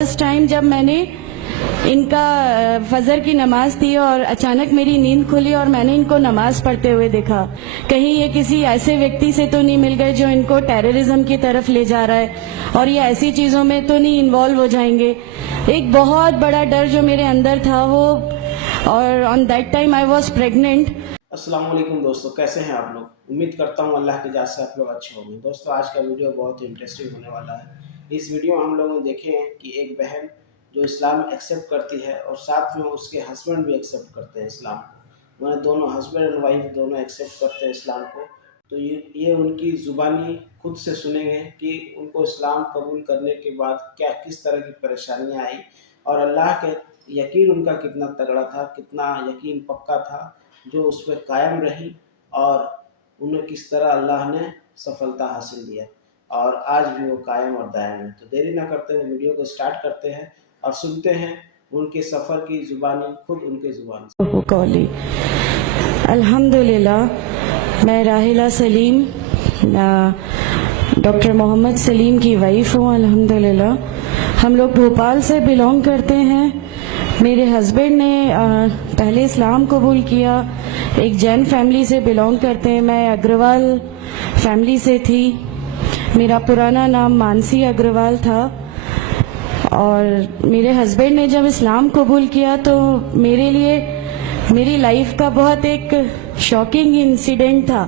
First time जब मैंने इनका फजर की नमाज थी और अचानक मेरी नींद खुली और मैंने इनको नमाज पढ़ते हुए देखा। कहीं ये किसी ऐसे व्यक्ति से तो नहीं मिल गए जो इनको टेररिज्म की तरफ ले जा रहा है और ये ऐसी चीजों में तो नहीं इन्वॉल्व हो जाएंगे। एक बहुत बड़ा डर जो मेरे अंदर था वो, और on that time I was pregnant. अस्सलाम वालेकुम दोस्तों, कैसे हैं आप लोग। उम्मीद करता हूं अल्लाह की जात से आप लोग अच्छे होंगे। दोस्तों, आज का वीडियो बहुत ही इंटरेस्टिंग होने वाला है। इस वीडियो में हम लोग देखे हैं कि एक बहन जो इस्लाम एक्सेप्ट करती है और साथ में उसके हस्बैंड भी एक्सेप्ट करते हैं इस्लाम को। मैंने दोनों हस्बैंड एंड वाइफ दोनों एक्सेप्ट करते हैं इस्लाम को। तो ये उनकी ज़ुबानी खुद से सुनेंगे कि उनको इस्लाम कबूल करने के बाद क्या किस तरह की परेशानियाँ आई और अल्लाह के यकीन उनका कितना तगड़ा था, कितना यकीन पक्का था जो उस पर कायम रही और उन्हें किस तरह अल्लाह ने सफलता हासिल दिया और आज भी वो कायम और दायम है। तो देरी ना करते हुए वीडियो को स्टार्ट करते हैं और सुनते हैं उनके सफ़र की ज़ुबानी, खुद उनके ज़ुबान से। कौली अल्हम्दुलिल्लाह, मैं राहिला सलीम डॉक्टर मोहम्मद सलीम की वाइफ हूँ। अल्हम्दुलिल्लाह हम लोग भोपाल से बिलोंग करते हैं। मेरे हस्बैंड ने पहले इस्लाम कबूल किया, एक जैन फैमिली से बिलोंग करते हैं। मैं अग्रवाल फैमिली से थी। मेरा पुराना नाम मानसी अग्रवाल था और मेरे हस्बैंड ने जब इस्लाम कबूल किया तो मेरे लिए मेरी लाइफ का बहुत एक शॉकिंग इंसिडेंट था।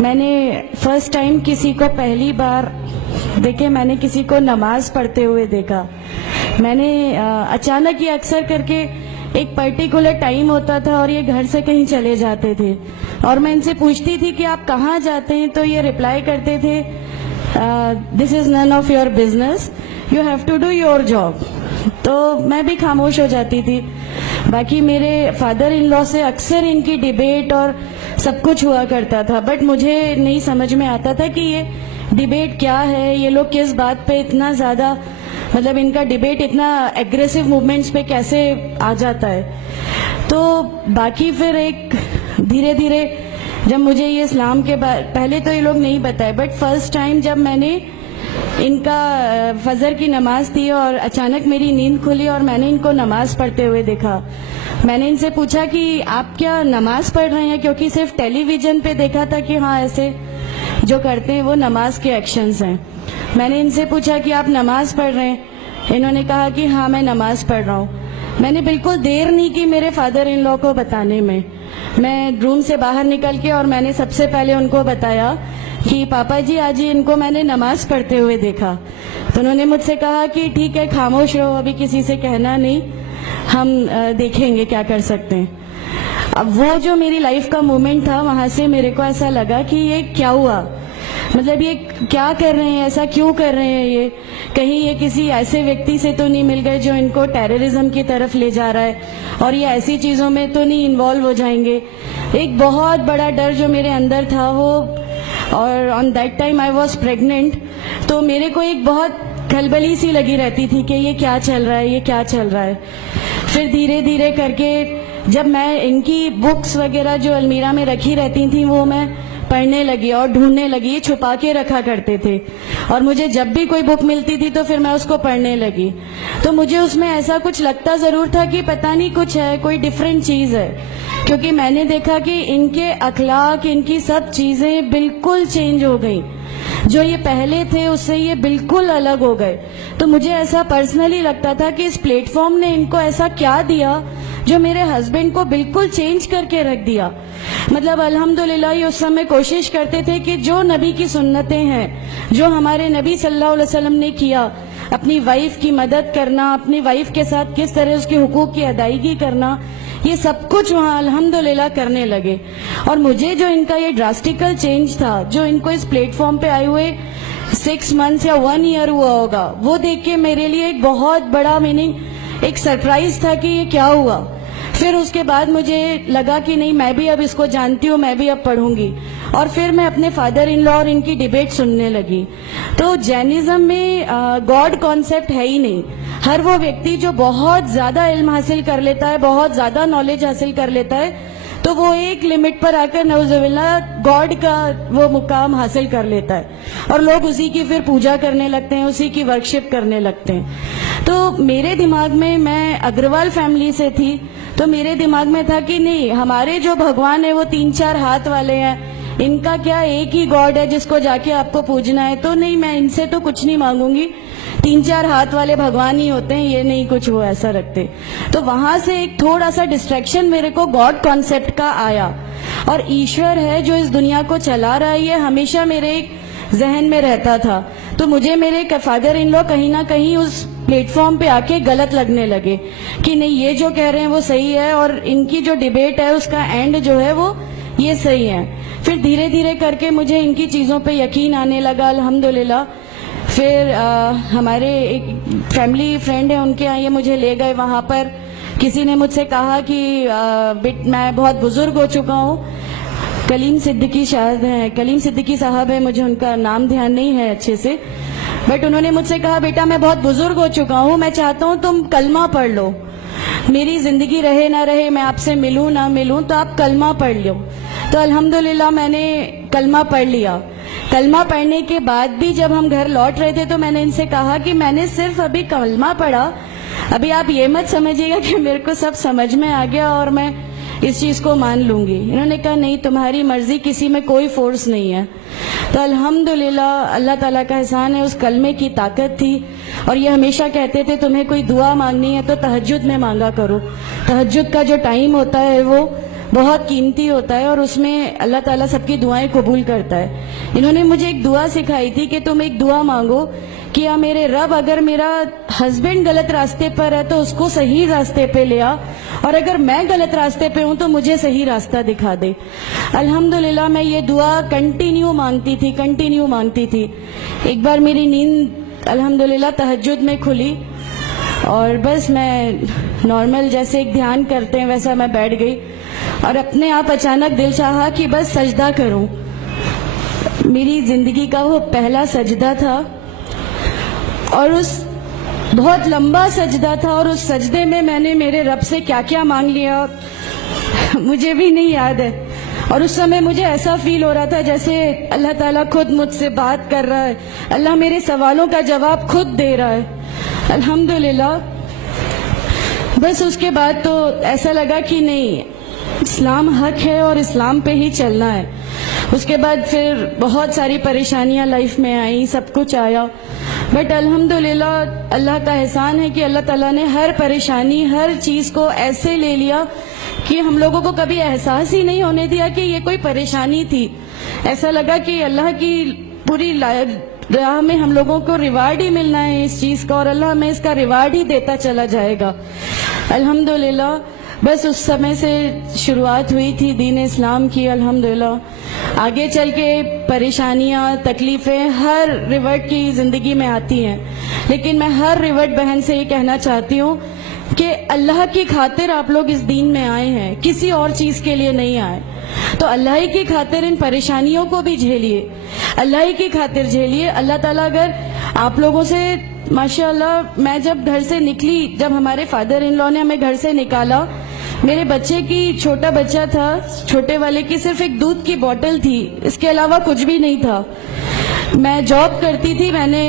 मैंने फर्स्ट टाइम किसी को पहली बार मैंने किसी को नमाज पढ़ते हुए देखा। मैंने अचानक ये अक्सर करके एक पर्टिकुलर टाइम होता था और ये घर से कहीं चले जाते थे और मैं इनसे पूछती थी कि आप कहाँ जाते हैं, तो ये रिप्लाई करते थे this is none of your business, you have to do your job. तो मैं भी खामोश हो जाती थी। बाकी मेरे फादर इन लॉ से अक्सर इनकी डिबेट और सब कुछ हुआ करता था, बट मुझे नहीं समझ में आता था कि ये डिबेट क्या है, ये लोग किस बात पे इतना ज्यादा इनका डिबेट इतना एग्रेसिव मूवमेंट्स पे कैसे आ जाता है। तो बाकी फिर एक धीरे धीरे जब मुझे ये इस्लाम के पहले तो ये लोग नहीं बताए, बट फर्स्ट टाइम जब मैंने इनका फजर की नमाज थी और अचानक मेरी नींद खुली और मैंने इनको नमाज पढ़ते हुए देखा। मैंने इनसे पूछा कि आप क्या नमाज पढ़ रहे हैं, क्योंकि सिर्फ टेलीविजन पे देखा था कि हाँ ऐसे जो करते हैं वो नमाज के एक्शंस हैं। मैंने इनसे पूछा कि आप नमाज पढ़ रहे हैं। इन्होंने कहा कि हाँ मैं नमाज पढ़ रहा हूँ। मैंने बिल्कुल देर नहीं की मेरे फादर इन लॉ को बताने में। मैं रूम से बाहर निकल के और मैंने सबसे पहले उनको बताया कि पापा जी आज ही इनको मैंने नमाज पढ़ते हुए देखा। तो उन्होंने मुझसे कहा कि ठीक है, खामोश रहो, अभी किसी से कहना नहीं, हम देखेंगे क्या कर सकते हैं। अब वो जो मेरी लाइफ का मोमेंट था, वहां से मेरे को ऐसा लगा कि ये क्या हुआ, ये क्या कर रहे हैं, ऐसा क्यों कर रहे हैं ये, कहीं ये किसी ऐसे व्यक्ति से तो नहीं मिल गए जो इनको टेररिज्म की तरफ ले जा रहा है और ये ऐसी चीजों में तो नहीं इन्वॉल्व हो जाएंगे। एक बहुत बड़ा डर जो मेरे अंदर था वो, और on that time I was pregnant. तो मेरे को एक बहुत खलबली सी लगी रहती थी कि ये क्या चल रहा है, ये क्या चल रहा है। फिर धीरे धीरे करके जब मैं इनकी बुक्स वगैरह जो अलमीरा में रखी रहती थी वो मैं पढ़ने लगी और ढूंढने लगी। ये छुपा के रखा करते थे और मुझे जब भी कोई बुक मिलती थी तो फिर मैं उसको पढ़ने लगी। तो मुझे उसमें ऐसा कुछ लगता जरूर था कि पता नहीं कुछ है, कोई डिफरेंट चीज है, क्योंकि मैंने देखा कि इनके अखलाक, इनकी सब चीजें बिल्कुल चेंज हो गई। जो ये पहले थे उससे ये बिल्कुल अलग हो गए। तो मुझे ऐसा पर्सनली लगता था कि इस प्लेटफॉर्म ने इनको ऐसा क्या दिया जो मेरे हस्बैंड को बिल्कुल चेंज करके रख दिया। अल्हम्दुलिल्लाह ये उस समय कोशिश करते थे कि जो नबी की सुन्नतें हैं, जो हमारे नबी सल्लल्लाहु अलैहि वसल्लम ने किया, अपनी वाइफ की मदद करना, अपनी वाइफ के साथ किस तरह उसके हुकूक की अदायगी करना, ये सब कुछ वहाँ अल्हम्दुलिल्लाह करने लगे। और मुझे जो इनका ये ड्रास्टिकल चेंज था, जो इनको इस प्लेटफॉर्म पे आए हुए 6 मंथ्स या 1 ईयर हुआ होगा, वो देख के मेरे लिए एक बहुत बड़ा एक सरप्राइज था कि ये क्या हुआ। फिर उसके बाद मुझे लगा कि नहीं, मैं भी अब इसको जानती हूँ, मैं भी अब पढ़ूंगी। और फिर मैं अपने फादर इन लॉ और इनकी डिबेट सुनने लगी। तो जैनिज्म में गॉड कॉन्सेप्ट है ही नहीं। हर वो व्यक्ति जो बहुत ज्यादा इल्म हासिल कर लेता है, बहुत ज्यादा नॉलेज हासिल कर लेता है, तो वो एक लिमिट पर आकर नौजुबिल्लाह गॉड का वो मुकाम हासिल कर लेता है और लोग उसी की फिर पूजा करने लगते हैं, उसी की वर्शिप करने लगते हैं। तो मेरे दिमाग में, मैं अग्रवाल फैमिली से थी, तो मेरे दिमाग में था कि नहीं, हमारे जो भगवान है वो 3-4 हाथ वाले हैं, इनका क्या एक ही गॉड है जिसको जाके आपको पूजना है। तो नहीं, मैं इनसे तो कुछ नहीं मांगूंगी, 3-4 हाथ वाले भगवान ही होते हैं, ये नहीं कुछ वो ऐसा रखते। तो वहां से एक थोड़ा सा डिस्ट्रैक्शन मेरे को गॉड कॉन्सेप्ट का आया, और ईश्वर है जो इस दुनिया को चला रहा है, ये हमेशा मेरे एक जहन में रहता था। तो मुझे मेरे फादर इन लॉ कहीं ना कहीं उस प्लेटफॉर्म पे आके गलत लगने लगे कि नहीं, ये जो कह रहे हैं वो सही है और इनकी जो डिबेट है उसका एंड जो है वो ये सही है। फिर धीरे धीरे करके मुझे इनकी चीज़ों पे यकीन आने लगा, अल्हम्दुलिल्लाह। फिर हमारे एक फैमिली फ्रेंड है, उनके यहाँ ये मुझे ले गए। वहाँ पर किसी ने मुझसे कहा कि मैं बहुत बुजुर्ग हो चुका हूँ, कलीम सिद्दीकी शायद है, कलीम सिद्दीकी साहब है, मुझे उनका नाम ध्यान नहीं है अच्छे से, बट उन्होंने मुझसे कहा, बेटा मैं बहुत बुजुर्ग हो चुका हूँ, मैं चाहता हूँ तुम कलमा पढ़ लो, मेरी जिंदगी रहे ना रहे, मैं आपसे मिलूं ना मिलूं, तो आप कलमा पढ़ लो। तो अल्हम्दुलिल्लाह मैंने कलमा पढ़ लिया। कलमा पढ़ने के बाद भी जब हम घर लौट रहे थे तो मैंने इनसे कहा कि मैंने सिर्फ अभी कलमा पढ़ा, अभी आप ये मत समझिएगा कि मेरे को सब समझ में आ गया और मैं इस चीज को मान लूंगी। इन्होंने कहा नहीं, तुम्हारी मर्जी, किसी में कोई फोर्स नहीं है। तो अल्हम्दुलिल्लाह अल्लाह ताला का एहसान है, उस कलमे की ताकत थी। और ये हमेशा कहते थे तुम्हें कोई दुआ मांगनी है तो तहज्जुद में मांगा करो, तहज्जुद का जो टाइम होता है वो बहुत कीमती होता है और उसमें अल्लाह ताला सबकी दुआएं कबूल करता है। इन्होंने मुझे एक दुआ सिखाई थी कि तुम एक दुआ मांगो कि या मेरे रब, अगर मेरा हस्बैंड गलत रास्ते पर है तो उसको सही रास्ते पे ले आ, और अगर मैं गलत रास्ते पे हूं तो मुझे सही रास्ता दिखा दे। अल्हम्दुलिल्लाह मैं ये दुआ कंटिन्यू मांगती थी। एक बार मेरी नींद अल्हम्दुलिल्लाह तहज्जुद में खुली और बस मैं नॉर्मल जैसे एक ध्यान करते हैं वैसा मैं बैठ गई और अपने आप अचानक दिल चाहा कि बस सजदा करूं। मेरी जिंदगी का वो पहला सजदा था और उस बहुत लंबा सजदा था, और उस सजदे में मैंने मेरे रब से क्या क्या मांग लिया मुझे भी नहीं याद है। और उस समय मुझे ऐसा फील हो रहा था जैसे अल्लाह ताला खुद मुझसे बात कर रहा है, अल्लाह मेरे सवालों का जवाब खुद दे रहा है। अल्हम्दुलिल्लाह बस उसके बाद तो ऐसा लगा कि नहीं, इस्लाम हक है और इस्लाम पे ही चलना है। उसके बाद फिर बहुत सारी परेशानियां लाइफ में आई, सब कुछ आया, बट अल्हम्दुलिल्लाह अल्लाह का एहसान है कि अल्लाह ताला ने हर परेशानी, हर चीज को ऐसे ले लिया कि हम लोगों को कभी एहसास ही नहीं होने दिया कि ये कोई परेशानी थी। ऐसा लगा कि अल्लाह की पूरी राह में हम लोगों को रिवार्ड ही मिलना है इस चीज का, और अल्लाह हमें इसका रिवार्ड ही देता चला जाएगा। अल्हम्दुलिल्लाह बस उस समय से शुरुआत हुई थी दीन इस्लाम की। अल्हम्दुलिल्लाह आगे चल के परेशानियां, तकलीफें हर रिवर्ट की जिंदगी में आती हैं, लेकिन मैं हर रिवर्ट बहन से ये कहना चाहती हूँ कि अल्लाह की खातिर आप लोग इस दीन में आए हैं, किसी और चीज के लिए नहीं आए। तो अल्लाह ही की खातिर इन परेशानियों को भी झेलिए, अल्लाह ही की खातिर झेलिए। अल्लाह ताला अगर आप लोगों से, माशाअल्लाह मैं जब घर से निकली, जब हमारे फादर इन लॉ ने हमें घर से निकाला, मेरे बच्चे की, छोटा बच्चा था, छोटे वाले की सिर्फ एक दूध की बोतल थी, इसके अलावा कुछ भी नहीं था। मैं जॉब करती थी, मैंने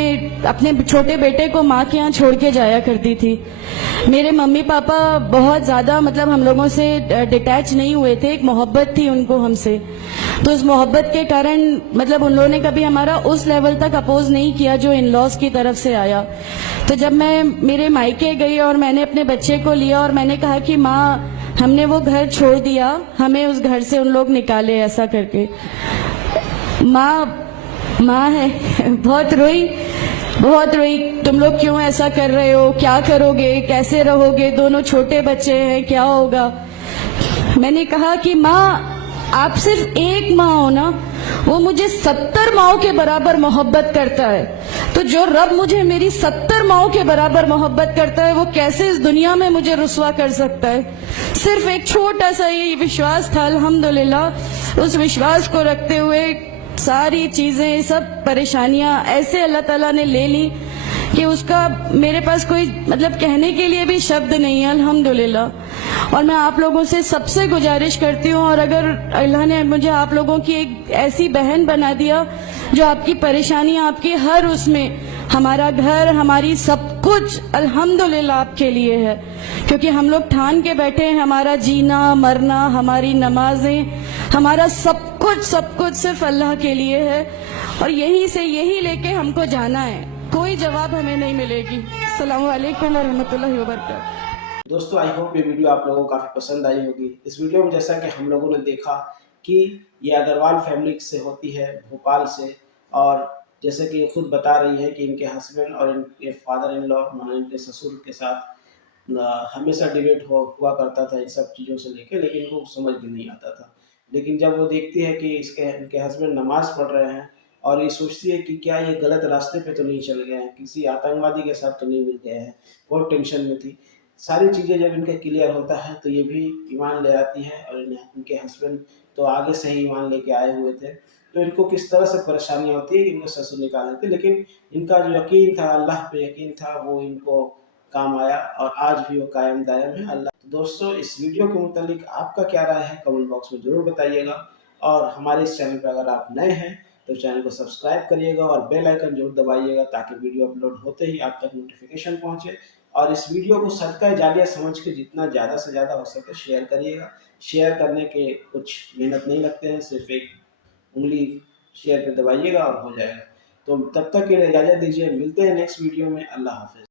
अपने छोटे बेटे को माँ के यहाँ छोड़ के जाया करती थी। मेरे मम्मी पापा बहुत ज्यादा मतलब हम लोगों से डिटैच नहीं हुए थे, एक मोहब्बत थी उनको हमसे, तो उस मोहब्बत के कारण मतलब उन लोगों ने कभी हमारा उस लेवल तक अपोज नहीं किया जो इन लॉज की तरफ से आया। तो जब मैं मेरे मायके गई और मैंने अपने बच्चे को लिया और मैंने कहा कि माँ हमने वो घर छोड़ दिया, हमें उस घर से उन लोग निकाले, ऐसा करके माँ है बहुत रोई, तुम लोग क्यों ऐसा कर रहे हो, क्या करोगे, कैसे रहोगे, दोनों छोटे बच्चे हैं, क्या होगा। मैंने कहा कि माँ आप सिर्फ एक माँ हो ना, वो मुझे 70 माँओं के बराबर मोहब्बत करता है, तो जो रब मुझे मेरी 70 माँओं के बराबर मोहब्बत करता है वो कैसे इस दुनिया में मुझे रुस्वा कर सकता है। सिर्फ एक छोटा सा ये विश्वास था, अल्हम्दुलिल्लाह उस विश्वास को रखते हुए सारी चीजें, सब परेशानियां ऐसे अल्लाह ताला ने ले ली कि उसका मेरे पास कोई मतलब कहने के लिए भी शब्द नहीं है, अल्हम्दुलिल्लाह। और मैं आप लोगों से सबसे गुजारिश करती हूँ, और अगर अल्लाह ने मुझे आप लोगों की एक ऐसी बहन बना दिया जो आपकी परेशानी, आपकी हर उसमें, हमारा घर, हमारी सब कुछ अल्हम्दुलिल्लाह आपके लिए है, क्योंकि हम लोग ठान के बैठे हैं, हमारा जीना मरना, हमारी नमाजें, हमारा सब कुछ सिर्फ अल्लाह के लिए है, और यहीं से यही लेके हमको जाना है, कोई जवाब हमें नहीं मिलेगी। अस्सलामु अलैकुम व रहमतुल्लाहि व बरकातहू। दोस्तों आई होप ये वीडियो आप लोगों को काफ़ी पसंद आई होगी। इस वीडियो में जैसा कि हम लोगों ने देखा कि ये अग्रवाल फैमिली से होती है, भोपाल से, और जैसे कि ये खुद बता रही है कि इनके हस्बैंड और इनके फादर इन लॉ, माने इनके ससुर के साथ हमेशा डिबेट हुआ करता था इन सब चीज़ों से लेके, लेकिन इनको समझ भी नहीं आता था। लेकिन जब वो देखती है कि इनके हस्बैंड नमाज़ पढ़ रहे हैं, और ये सोचती है कि क्या ये गलत रास्ते पे तो नहीं चल गए हैं, किसी आतंकवादी के साथ तो नहीं मिल गए हैं, बहुत टेंशन में थी। सारी चीज़ें जब इनका क्लियर होता है तो ये भी ईमान ले आती है, और इनके हस्बैंड तो आगे से ही ईमान लेके आए हुए थे। तो इनको किस तरह से परेशानियाँ होती है कि इनको ससुर निकाल देते, लेकिन इनका जो यकीन था, अल्लाह पे यकीन था, वो इनको काम आया, और आज भी वो कायम दायम है। अल्लाह। तो दोस्तों इस वीडियो के मुतालिक आपका क्या राय है कमेंट बॉक्स में ज़रूर बताइएगा, और हमारे इस चैनल पर अगर आप नए हैं तो चैनल को सब्सक्राइब करिएगा और बेल आइकन जरूर दबाइएगा, ताकि वीडियो अपलोड होते ही आप तक नोटिफिकेशन पहुंचे। और इस वीडियो को सदका जारिया समझ के जितना ज़्यादा से ज़्यादा हो सके शेयर करिएगा। शेयर करने के कुछ मेहनत नहीं लगते हैं, सिर्फ एक उंगली शेयर पे दबाइएगा और हो जाएगा। तो तब तक के लिए इजाज़त दीजिए, मिलते हैं नेक्स्ट वीडियो में। अल्लाह हाफिज़।